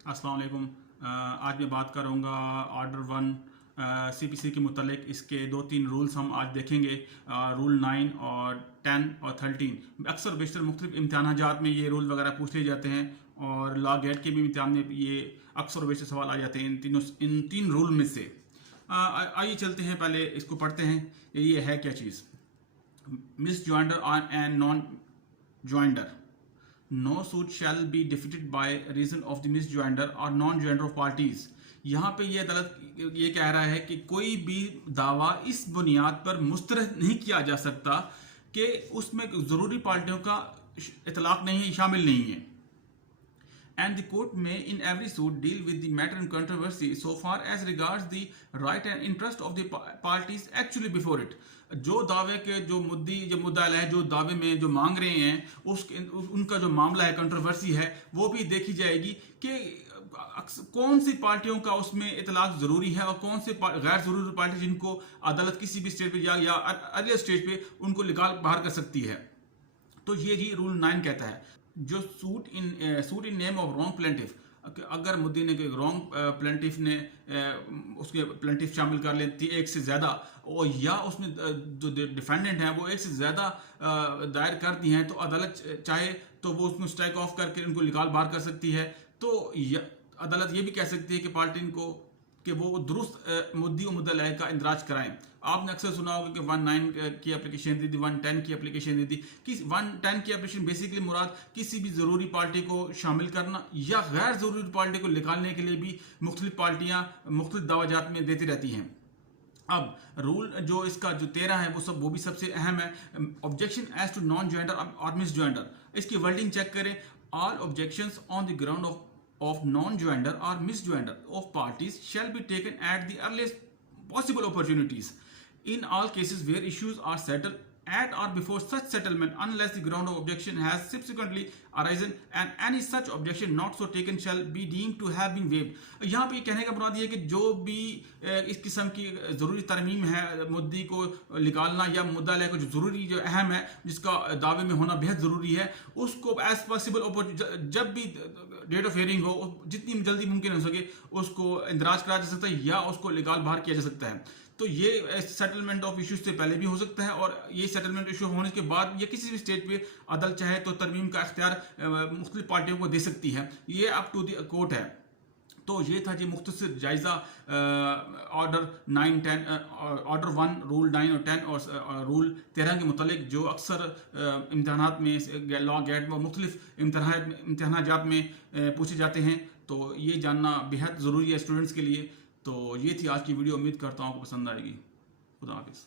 अस्सलाम वालेकुम। आज मैं बात करूँगा ऑर्डर वन सीपीसी के मुतालिक। इसके 2-3 रूल्स हम आज देखेंगे। रूल 9 और 10 और 13 अक्सर बेशतर मुख्तलिफ इम्तहानात में ये रूल वगैरह पूछ लिए जाते हैं और लॉ गेट के भी इम्तहान में ये अक्सर बेशतर सवाल आ जाते हैं इन तीन रूल में से। आइए चलते हैं, पहले इसको पढ़ते हैं। ये है क्या चीज़? Misjoinder and non joinder. No suit shall be defeated by reason of the misjoinder और नॉन ज्वाइंडर ऑफ पार्टीज। यहाँ पे ये अदालत ये कह रहा है कि कोई भी दावा इस बुनियाद पर मुस्तरद नहीं किया जा सकता कि उसमें ज़रूरी पार्टियों का इतलाक नहीं है, शामिल नहीं है। And the court may in every suit deal with the matter in controversy so far as regards the right and interest of the parties actually before it। जो दावे के जो मुद्दा है, जो दावे में जो मांग रहे हैं उनका जो मामला है, कंट्रोवर्सी है, वो भी देखी जाएगी कि कौन सी पार्टियों का उसमें इतलाक जरूरी है और कौन से गैर जरूरी पार्टी जिनको अदालत किसी भी स्टेज पे या अर्लियर स्टेज पे उनको निकाल बाहर कर सकती है। तो ये जी रूल 9 कहता है, जो suit in name of wrong plaintiff, अगर मुद्दे ने रॉन्ग प्लेंटिफ ने उसके प्लेंटिफ शामिल कर लेती एक से ज़्यादा, और या उसमें जो डिफेंडेंट हैं वो एक से ज़्यादा दायर कर दी हैं, तो अदालत चाहे तो वो उसमें स्ट्राइक ऑफ करके उनको निकाल बाहर कर सकती है। तो अदालत ये भी कह सकती है कि पार्टी को कि वो दुरुस्त मुद्दी और मुद्दल का इंदराज कराएं। आपने अक्सर सुना होगा कि 1-9 की एप्लीकेशन दी थी, 1-10 की एप्लीकेशन दी थी। कि 1-10 की एप्लीकेशन बेसिकली मुराद किसी भी ज़रूरी पार्टी को शामिल करना या गैर ज़रूरी पार्टी को निकालने के लिए भी मुख्तलिफ पार्टियाँ मुख्तलिफ दवाजात में देती रहती हैं। अब रूल जो इसका जो 13 है वो भी सबसे अहम है। Objection as to non joinder और मिस ज्वाइंडर, इसकी वर्डिंग चेक करें। All objections on the ground of non-joinder or misjoinder of parties shall be taken at the earliest possible opportunities in all cases where issues are settled at or before such settlement unless the ground of objection has subsequently arisen and any such objection not so taken shall be deemed to have been waived। यहाँ पे कहने का मुराद ये है कि जो भी इस किस्म की ज़रूरी तरमीम है, मुद्दी को निकालना या मुद्दा को जो ज़रूरी जो अहम है जिसका दावे में होना बेहद ज़रूरी है, उसको एज पॉसिबल जब भी डेट ऑफ हियरिंग हो जितनी जल्दी मुमकिन हो सके उसको इंदराज कराया जा सकता है या उसको निकाल बाहर किया जा सकता है। तो ये सेटलमेंट ऑफ इश्यूज से पहले भी हो सकता है और ये सेटलमेंट इशू होने के बाद या किसी भी स्टेज पे अदालत चाहे तो तरमीम का इख्तियार मुख्तलिफ पार्टियों को दे सकती है। ये अप टू द कोर्ट है। तो ये था जी मुख्तसर जायज़ा ऑर्डर 9-10 ऑर्डर 1 रूल 9 और 10 और रूल 13 के मुतालिक, जो अक्सर इम्तहानात में लॉ गेट व मुख्तलिफ इम्तहानात में पूछे जाते हैं। तो ये जानना बेहद ज़रूरी है स्टूडेंट्स के लिए। तो ये थी आज की वीडियो, उम्मीद करता हूँ आपको पसंद आएगी। खुदा हाफिज़।